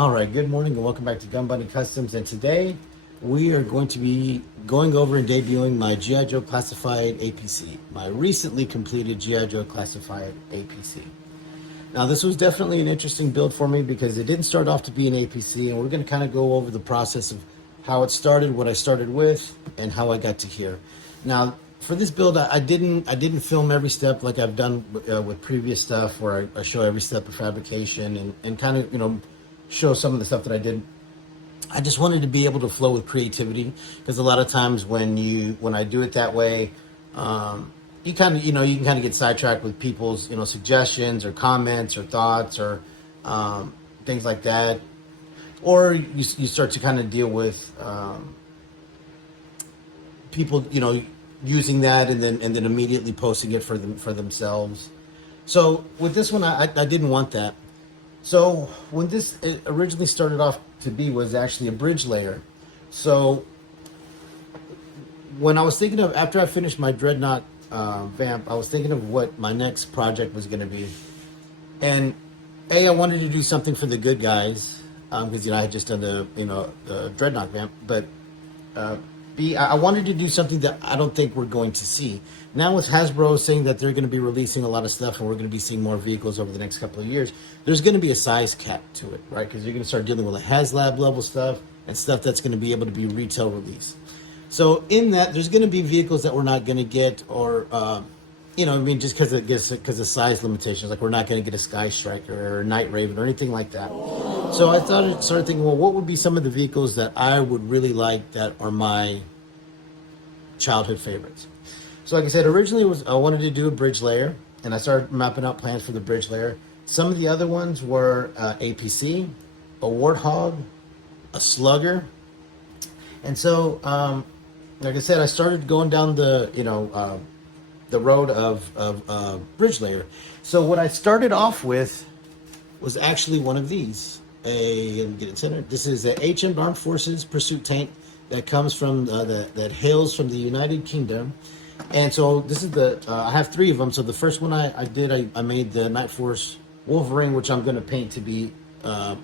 All right, good morning and welcome back to Gun Bunny Customs. And today we are going to be going over and debuting my G.I. Joe Classified APC, my recently completed G.I. Joe Classified APC. Now, this was definitely an interesting build for me because it didn't start off to be an APC, and we're going to kind of go over the process of how it started, what I started with, and how I got to here. Now, for this build, I didn't film every step like I've done with previous stuff, where I show every step of fabrication and kind of show some of the stuff that I did. I just wanted to be able to flow with creativity because a lot of times when I do it that way, you kind of you can kind of get sidetracked with people's suggestions or comments or thoughts or things like that, or you start to kind of deal with people using that and then immediately posting it for themselves. So with this one, I didn't want that. So when this originally started off to be was actually a bridge layer. So when I was thinking of, after I finished my Dreadnought vamp, I was thinking of what my next project was going to be. And A, I wanted to do something for the good guys because I had just done the Dreadnought vamp. But B, I wanted to do something that I don't think we're going to see. Now with Hasbro saying that they're going to be releasing a lot of stuff and we're going to be seeing more vehicles over the next couple of years, there's going to be a size cap to it, right? Because you're going to start dealing with a HasLab level stuff and stuff that's going to be able to be retail release. So in that, there's going to be vehicles that we're not going to get, or just because of size limitations. Like we're not going to get a Sky Striker or a Night Raven or anything like that. So I started thinking, well, what would be some of the vehicles that I would really like that are my childhood favorites? So like I said, originally I wanted to do a bridge layer, and I started mapping out plans for the bridge layer. Some of the other ones were APC, a Warthog, a Slugger. And so, like I said, I started going down the road of bridge layer. So what I started off with was actually one of these. Let me get it centered. This is a HM Armed Forces pursuit tank that comes from that hails from the United Kingdom. And so this is I have three of them. So the first one I made the Night Force Wolverine, which I'm going to paint to be a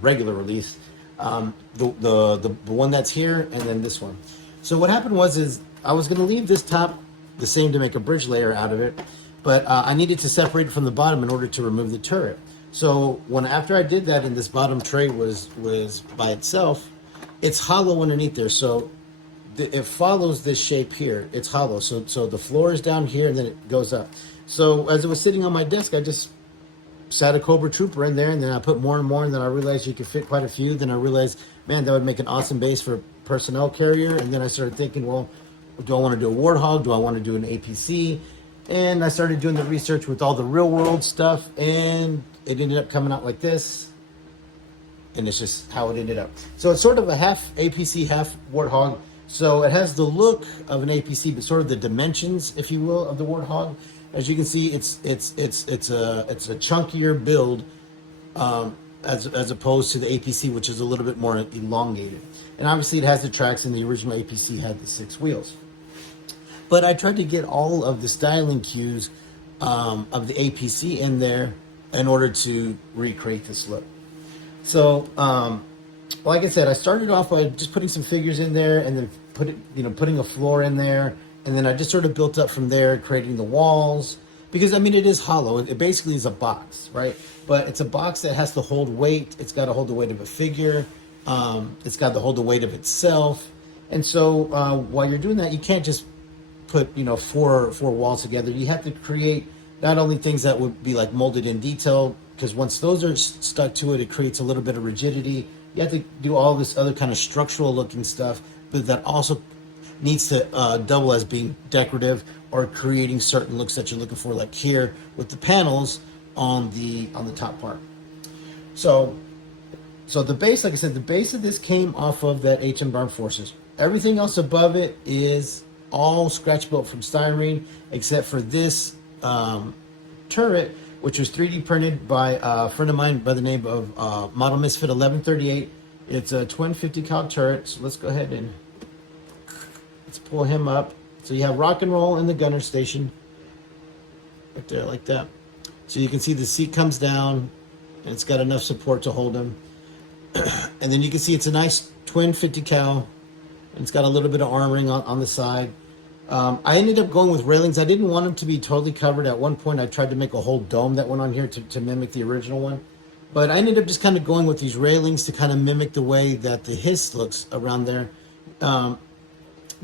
regular release. The one that's here, and then this one. So what happened is I was going to leave this top the same to make a bridge layer out of it, but I needed to separate it from the bottom in order to remove the turret. So after I did that, and this bottom tray was by itself, it's hollow underneath there. So it follows this shape here. It's hollow. So the floor is down here, and then it goes up. So as it was sitting on my desk, I just sat a Cobra Trooper in there, and then I put more and more, and then I realized you could fit quite a few. Then I realized, man, that would make an awesome base for a personnel carrier. And then I started thinking, well, do I want to do a Warthog? Do I want to do an APC? And I started doing the research with all the real world stuff, and it ended up coming out like this. And it's just how it ended up. So it's sort of a half APC, half Warthog. So it has the look of an APC, but sort of the dimensions, if you will, of the Warthog. As you can see, it's a chunkier build as opposed to the APC, which is a little bit more elongated. And obviously, it has the tracks, and the original APC had the 6 wheels. But I tried to get all of the styling cues of the APC in there in order to recreate this look. So, like I said, I started off by just putting some figures in there, and then putting a floor in there. And then I just sort of built up from there, creating the walls. Because, it is hollow. It basically is a box, right? But it's a box that has to hold weight. It's got to hold the weight of a figure. It's got to hold the weight of itself. And so while you're doing that, you can't just put, four walls together. You have to create not only things that would be like molded in detail, because once those are stuck to it, it creates a little bit of rigidity. You have to do all this other kind of structural looking stuff, but that also needs to double as being decorative or creating certain looks that you're looking for, like here with the panels on the top part. So the base, like I said, the base of this came off of that HM Armed Forces. Everything else above it is all scratch built from styrene, except for this turret, which was 3D printed by a friend of mine by the name of Model Misfit 1138. It's a twin 50 cal turret. So let's go ahead and let's pull him up. So you have rock and roll in the gunner station right there like that. So you can see the seat comes down, and it's got enough support to hold him. And then you can see it's a nice twin 50 cal, and it's got a little bit of armoring on the side. I ended up going with railings. I didn't want them to be totally covered. At one point, I tried to make a whole dome that went on here to mimic the original one. But I ended up just kind of going with these railings to kind of mimic the way that the hiss looks around there.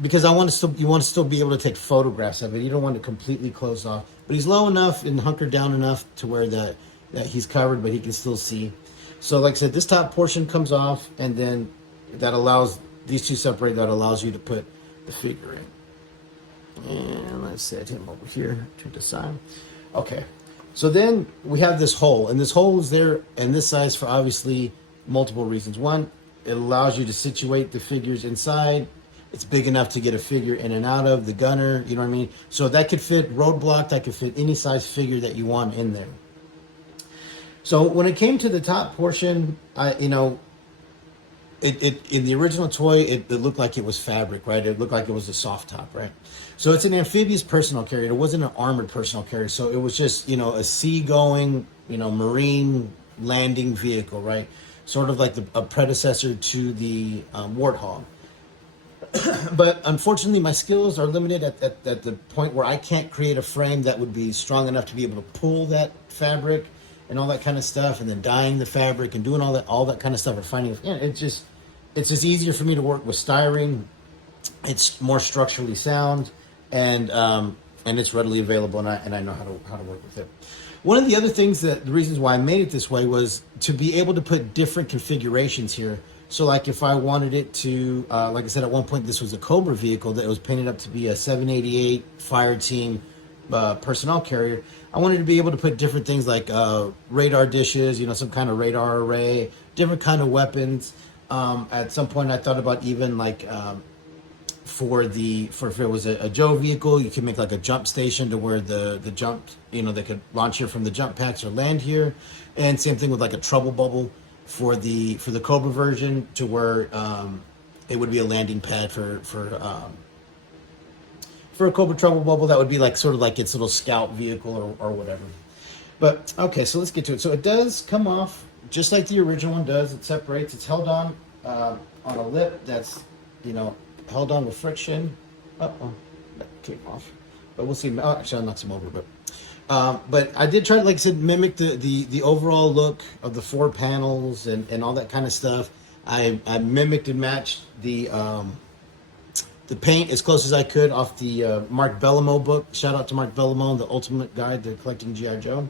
Because you want to still be able to take photographs of it. You don't want it completely closed off. But he's low enough and hunkered down enough to where that he's covered, but he can still see. So like I said, this top portion comes off, and then that allows these two separate. That allows you to put the figure in. And let's set him over here to the side. Okay, so then we have this hole, and this hole is there and this size for obviously multiple reasons. One, it allows you to situate the figures inside. It's big enough to get a figure in and out of the gunner, you know what I mean? So that could fit roadblock, that could fit any size figure that you want in there. So when it came to the top portion, it in the original toy, it looked like it was fabric, right? It looked like it was a soft top, right? So it's an amphibious personal carrier. It wasn't an armored personal carrier. So it was just, a seagoing, marine landing vehicle, right? Sort of like a predecessor to the Warthog. But unfortunately, my skills are limited at the point where I can't create a frame that would be strong enough to be able to pull that fabric and all that kind of stuff, and then dyeing the fabric and doing all that kind of stuff, or finding it's just easier for me to work with styrene. It's more structurally sound, and it's readily available, and I know how to work with it. One of the other things the reasons why I made it this way was to be able to put different configurations here. So like if I wanted it to, like I said, at one point, this was a Cobra vehicle that was painted up to be a 788 fire team personnel carrier. I wanted to be able to put different things like radar dishes, some kind of radar array, different kind of weapons. At some point, I thought about even like for if it was a Joe vehicle, you could make like a jump station to where the jump, they could launch here from the jump packs or land here, and same thing with like a trouble bubble for the Cobra version, to where it would be a landing pad for a Cobra trouble bubble. That would be like sort of like its little scout vehicle or whatever. But okay, so let's get to it. So it does come off just like the original one does. It separates. It's held on a lip that's held on with friction. That came off, but we'll see. Oh, actually, I'll knock some over, but I did try to, like I said, mimic the overall look of the four panels and all that kind of stuff. I mimicked and matched the paint as close as I could off the Mark Bellamo book. Shout out to Mark Bellamo, the Ultimate Guide to Collecting G.I. Joe.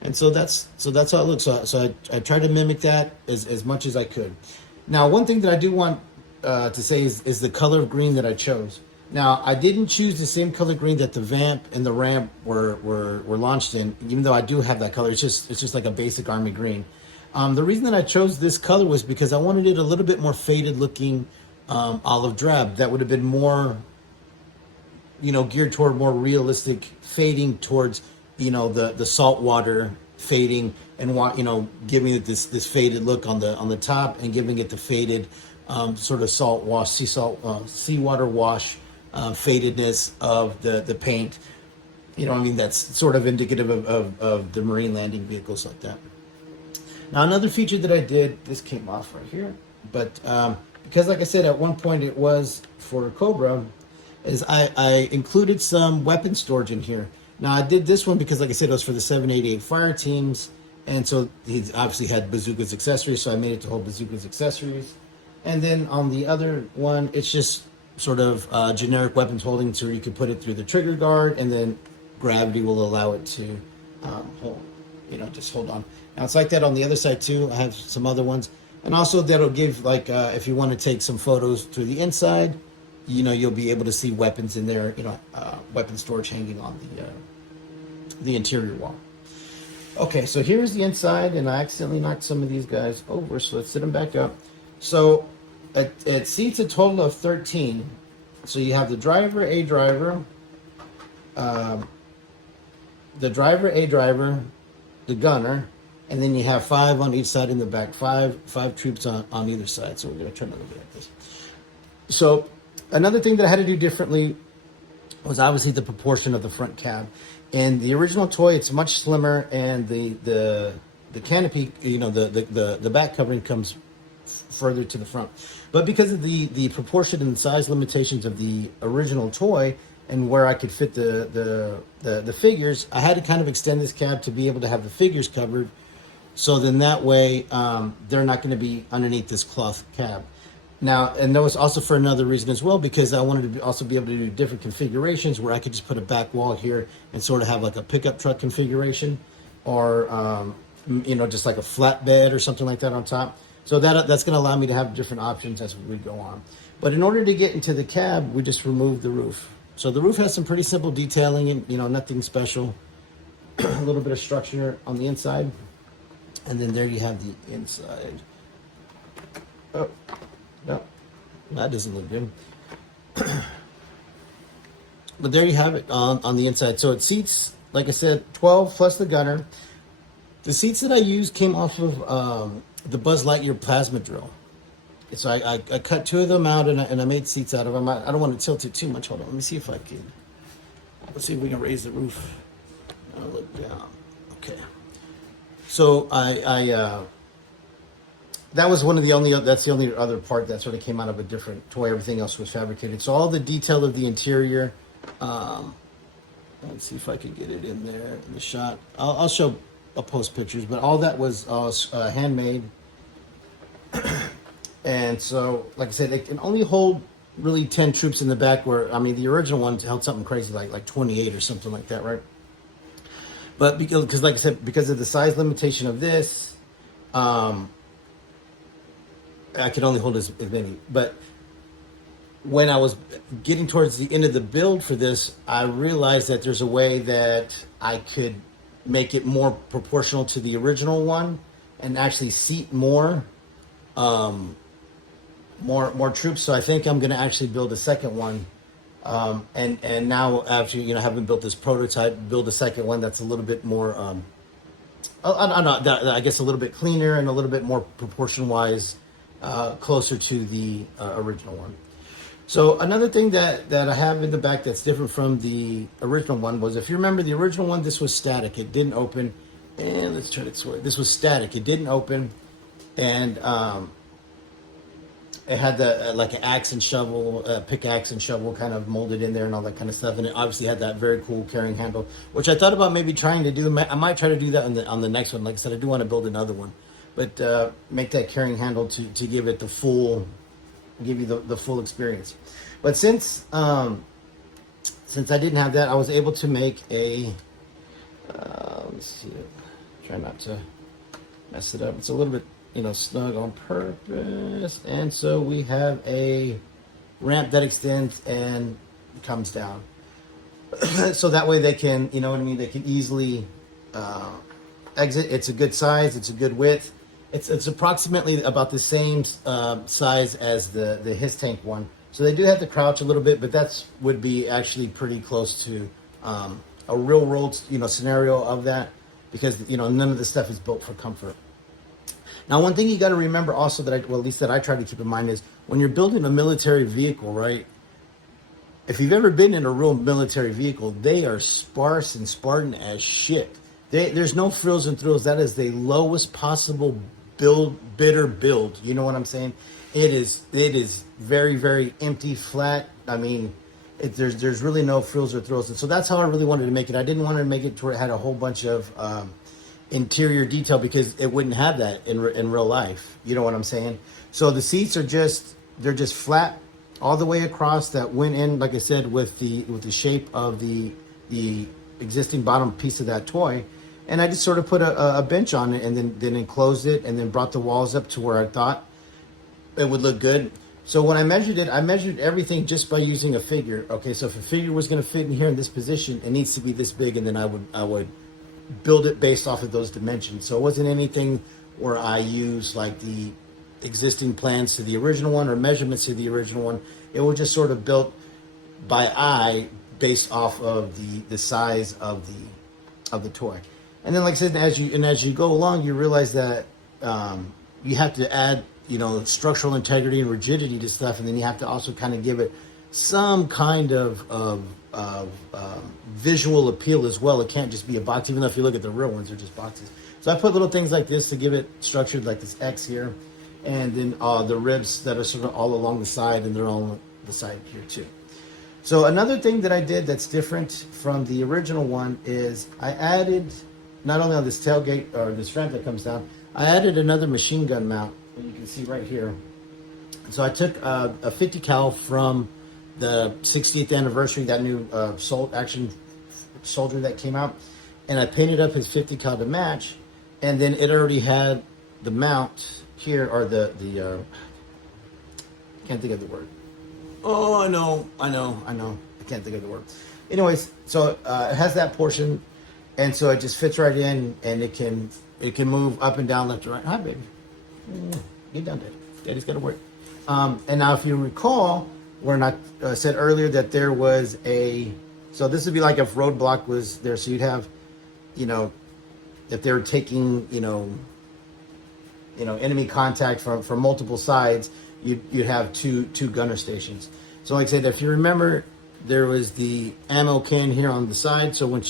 And so that's how it looks. So I tried to mimic that as much as I could. Now, one thing that I do want to say is the color of green that I chose. Now, I didn't choose the same color green that the Vamp and the Ramp were launched in, even though I do have that color. It's just like a basic army green. The reason that I chose this color was because I wanted it a little bit more faded looking, olive drab. That would have been more, geared toward more realistic fading towards, the saltwater fading, and giving it this faded look on the top, and giving it the faded sort of salt wash, seawater wash fadedness of the paint. That's sort of indicative of the marine landing vehicles like that. Now, another feature that I did, this came off right here, but because like I said, at one point it was for Cobra, is I included some weapon storage in here. Now, I did this one because, like I said, it was for the 788 fire teams, and so he obviously had Bazooka's accessories, so I made it to hold Bazooka's accessories. And then on the other one, it's just sort of generic weapons holding, so you can put it through the trigger guard, and then gravity will allow it to hold, just hold on. Now, it's like that on the other side too. I have some other ones. And also that'll give, like, if you want to take some photos through the inside, you'll be able to see weapons in there, weapon storage hanging on the interior wall. Okay, so here's the inside, and I accidentally knocked some of these guys over, so let's sit them back up. So it seats a total of 13. So you have the driver, a driver, the gunner, and then you have 5 on each side in the back, five troops on either side. So we're going to turn a little bit like this. So another thing that I had to do differently was obviously the proportion of the front cab. In the original toy, it's much slimmer, and the the canopy, the back covering comes further to the front. But because of the proportion and size limitations of the original toy and where I could fit the figures, I had to kind of extend this cab to be able to have the figures covered. So then that way, they're not going to be underneath this cloth cab. Now, and that was also for another reason as well, because I wanted to also be able to do different configurations where I could just put a back wall here and sort of have like a pickup truck configuration, or just like a flatbed or something like that on top. So that's going to allow me to have different options as we go on. But in order to get into the cab, we just removed the roof. So the roof has some pretty simple detailing and nothing special. A little bit of structure on the inside, and then there you have the inside. Oh. No, that doesn't look good. But there you have it on the inside. So it seats, like I said, 12 plus the gunner. The seats that I used came off of the Buzz Lightyear plasma drill. So I cut 2 of them out and I made seats out of them. I don't want to tilt it too much. Hold on, let me see if I can. Let's see if we can raise the roof. I'll look down. Okay. So that was that's the only other part that sort of came out of a different toy. Everything else was fabricated. So all the detail of the interior, let's see if I can get it in there in the shot. I'll post pictures, but all that was handmade. And so, like I said, it can only hold really 10 troops in the back, where, the original one held something crazy like 28 or something like that, right? But because like I said, because of the size limitation of this, I could only hold as many. But when I was getting towards the end of the build for this, I realized that there's a way that I could make it more proportional to the original one and actually seat more troops. So I think I'm going to actually build a second one. And now, after having built this prototype, build a second one that's a little bit more I guess a little bit cleaner and a little bit more proportion wise closer to the original one. So another thing that I have in the back that's different from the original one was, if you remember the original one, this was static. It didn't open. And let's turn it this way. This was static. It didn't open. And it had the like an axe and shovel, pickaxe and shovel kind of molded in there and all that kind of stuff. And it obviously had that very cool carrying handle, which I thought about maybe trying to do. I might try to do that on the next one. Like I said, I do want to build another one, but make that carrying handle to give it the full, give you the full experience. But since I didn't have that, I was able to make a. Let's see. Try not to mess it up. It's a little bit, snug on purpose. And so we have a ramp that extends and comes down. So that way they can, they can easily exit. It's a good size. It's a good width. It's approximately about the same size as the his tank one. So they do have to crouch a little bit, but that's would be actually pretty close to a real world, scenario of that, because, none of this stuff is built for comfort. Now, one thing you got to remember also at least that I try to keep in mind is when you're building a military vehicle, right? If you've ever been in a real military vehicle, they are sparse and Spartan as shit. There's no frills and thrills. That is the lowest possible bitter build. You know what I'm saying? It is very, very empty, flat. There's really no frills or thrills. And so that's how I really wanted to make it. I didn't want to make it to where it had a whole bunch of interior detail, because it wouldn't have that in real life. You know what I'm saying? So the seats are they're just flat all the way across, that went in, like I said, with the shape of the existing bottom piece of that toy. And I just sort of put a bench on it, and then enclosed it, and then brought the walls up to where I thought it would look good. So when I measured it, I measured everything just by using a figure. Okay, so if a figure was going to fit in here in this position, it needs to be this big, and then I would build it based off of those dimensions. So it wasn't anything where I used like the existing plans to the original one or measurements to the original one. It was just sort of built by eye based off of the size of the toy. And then, like I said, as you go along, you realize that you have to add, structural integrity and rigidity to stuff, and then you have to also kind of give it some kind of visual appeal as well. It can't just be a box, even though if you look at the real ones, they're just boxes. So I put little things like this to give it structured, like this X here, and then the ribs that are sort of all along the side, and they're all on the side here too. So another thing that I did that's different from the original one is I added, not only on this tailgate or this ramp that comes down, I added another machine gun mount, and you can see right here. So I took a 50 cal from the 60th anniversary, that new action soldier that came out, and I painted up his 50 cal to match, and then it already had the mount here, or the can't think of the word. Oh, I know. I can't think of the word. Anyways, so it has that portion, and so it just fits right in, and it can move up and down, left and right. Hi, baby. Get down, Daddy. Daddy's got to work. And now, if you recall, when I said earlier that there was so this would be like if roadblock was there, so you'd have, if they were taking, enemy contact from multiple sides, you'd have two gunner stations. So like I said, if you remember, there was the ammo can here on the side. So when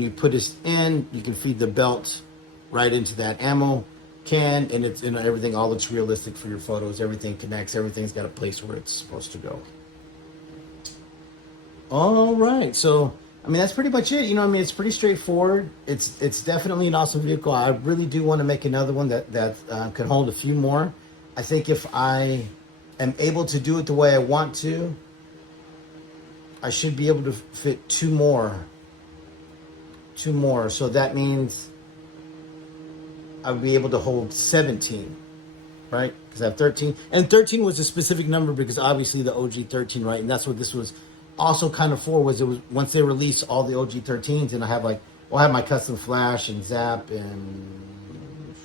you put this in, you can feed the belt right into that ammo can, and it's everything all looks realistic for your photos. Everything connects. Everything's got a place where it's supposed to go. All right, so that's pretty much it. It's pretty straightforward. It's definitely an awesome vehicle. I really do want to make another one that could hold a few more. I think if I am able to do it the way I want to, I should be able to fit two more. So that means I would be able to hold 17, right? Because I have 13. And 13 was a specific number because obviously the OG 13, right? And that's what this was also kind of for, was it was once they release all the OG 13s, and I have I have my custom flash and zap and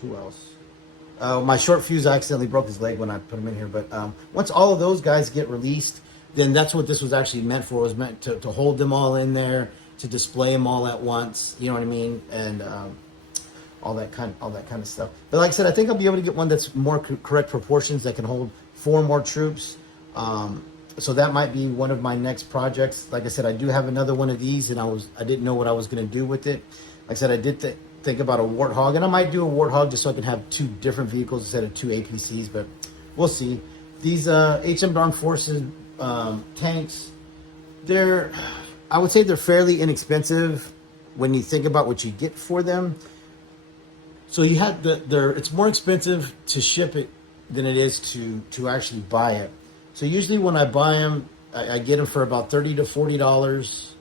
who else? My short fuse, I accidentally broke his leg when I put him in here. But once all of those guys get released, then that's what this was actually meant for. It was meant to hold them all in there, to display them all at once. You know what I mean? And all that kind of stuff. But like I said, I think I'll be able to get one that's more correct proportions that can hold 4 more troops. So that might be one of my next projects. Like I said, I do have another one of these, and I didn't know what I was going to do with it. Like I said, I did think about a Warthog, and I might do a Warthog just so I can have 2 different vehicles instead of 2 APCs, but we'll see. These HM Armed Forces tanks, I would say they're fairly inexpensive when you think about what you get for them. So you had it's more expensive to ship it than it is to actually buy it. So usually when I buy them, I get them for about $30 to $40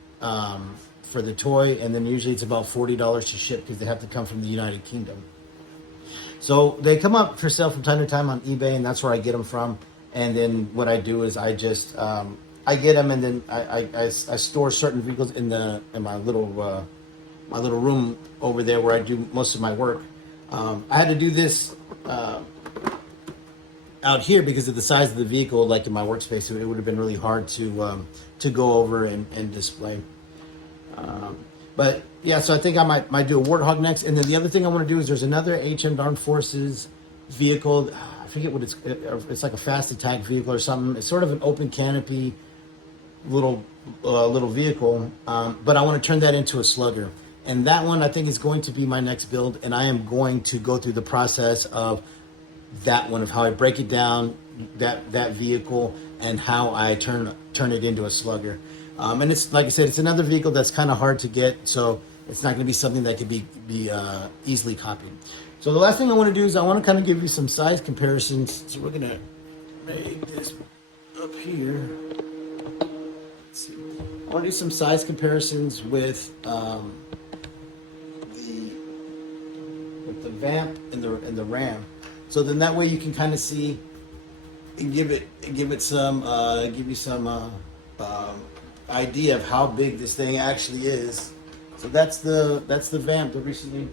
for the toy, and then usually it's about $40 to ship because they have to come from the United Kingdom. So they come up for sale from time to time on eBay, and that's where I get them from. And then what I do is I just I get them, and then I store certain vehicles in my little room over there where I do most of my work. I had to do this out here because of the size of the vehicle, like in my workspace. So it would have been really hard to go over and display. But yeah, so I think I might do a Warthog next. And then the other thing I want to do is there's another HM Armed Forces vehicle. I forget what it's like a fast attack vehicle or something. It's sort of an open canopy little vehicle, but I want to turn that into a slugger. And that one I think is going to be my next build, and I am going to go through the process of that one, of how I break it down, that vehicle, and how I turn it into a slugger. And it's, like I said, it's another vehicle that's kind of hard to get, so it's not going to be something that could be easily copied. So the last thing I want to do is I want to kind of give you some size comparisons. So we're going to make this up here. Let's see. I want to do some size comparisons with the Vamp and the Ram. So then that way you can kind of see and give you some idea of how big this thing actually is. So that's the Vamp, the recently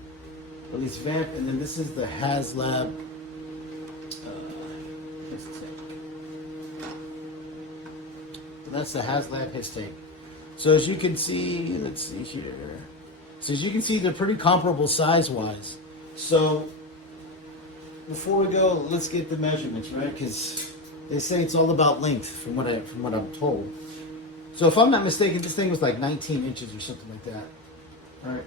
released Vamp, and then this is the HasLab. That's the HasLab His Tank. So as you can see, let's see here. So as you can see, they're pretty comparable size-wise. So before we go, let's get the measurements, right? Because they say it's all about length, from what I'm told. So if I'm not mistaken, this thing was like 19 inches or something like that. All right.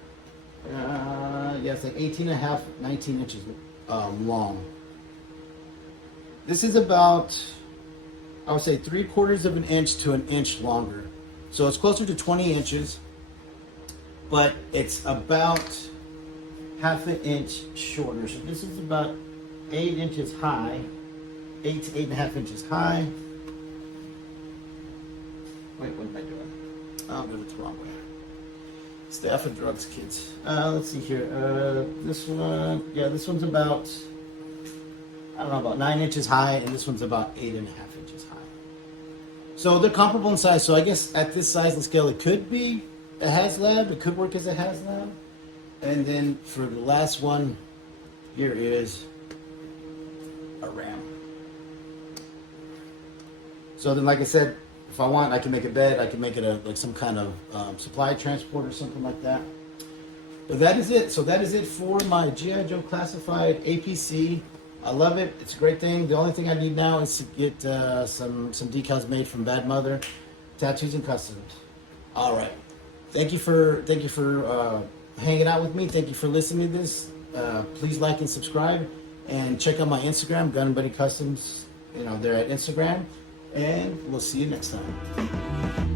Yeah, it's like 18 and a half, 19 inches long. This is about, I would say, 3/4 of an inch to an inch longer. So it's closer to 20 inches, but it's about half an inch shorter. So this is about 8 inches high, 8 to 8.5 inches high. Wait, what am I doing? Oh, I did it the wrong way. Stay off of drugs, kids. Let's see here. This one, yeah, this one's about, I don't know, about 9 inches high, and this one's about 8.5 inches high. So they're comparable in size. So I guess at this size and scale, it could be a HasLab. It could work as a HasLab. And then for the last one, here is a RAM. So then, like I said, if I want, I can make a bed. I can make it like some kind of supply transport or something like that. But that is it. So that is it for my G.I. Joe Classified APC. I love it. It's a great thing. The only thing I need now is to get some decals made from Bad Mother, Tattoos and Customs. All right. Thank you for hanging out with me. Thank you for listening to this. Please like and subscribe, and check out my Instagram, Gun Buddy Customs. They're at Instagram, and we'll see you next time.